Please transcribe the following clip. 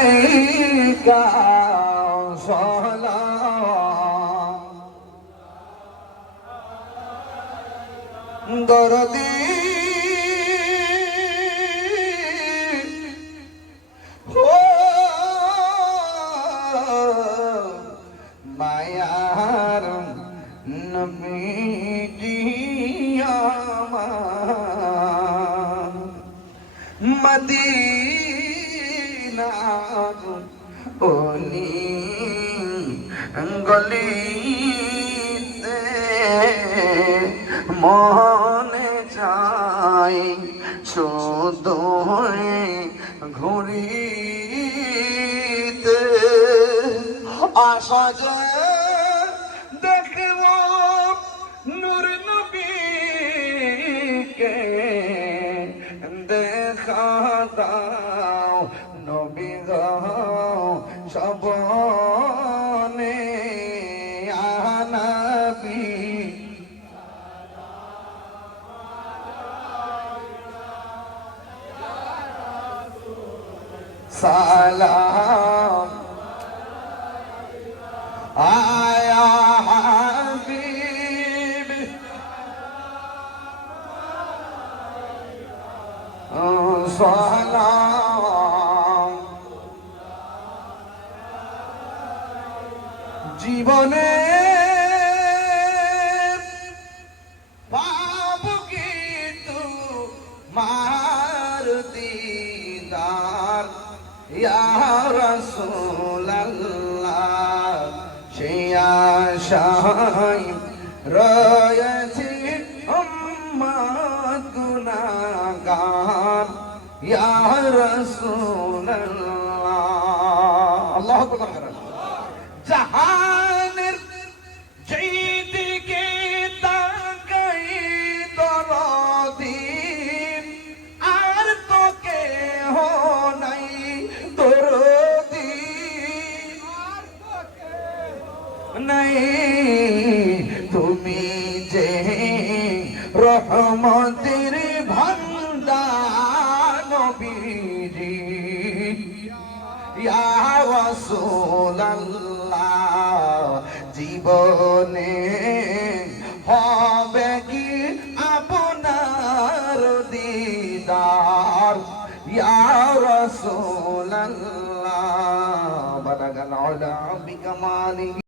আলাইকা দরদি মায়ার নবীজি আমার ওলি গলিতে মনে চাই শুধু ঘুরিতে। আশা যে দেখব নূর নবীকে দেখা দাও সবনে আনাবি সালাম আয়া হাবিবি। সালাম জীবনে পাব কিন্তু মার দিদার। রাসূলুল্লাহ সেই আশায় রয়েছি উম্মত গুনাহগার। ইয়া নাই। তুমি যে রহমতের ভন্ডার নবীজি। ইয়া রাসূলুল্লাহ, জীবনে হবে কি আপনার দিদার? ইয়া রাসূলুল্লাহ বালাগাল উলা বিকামালিহি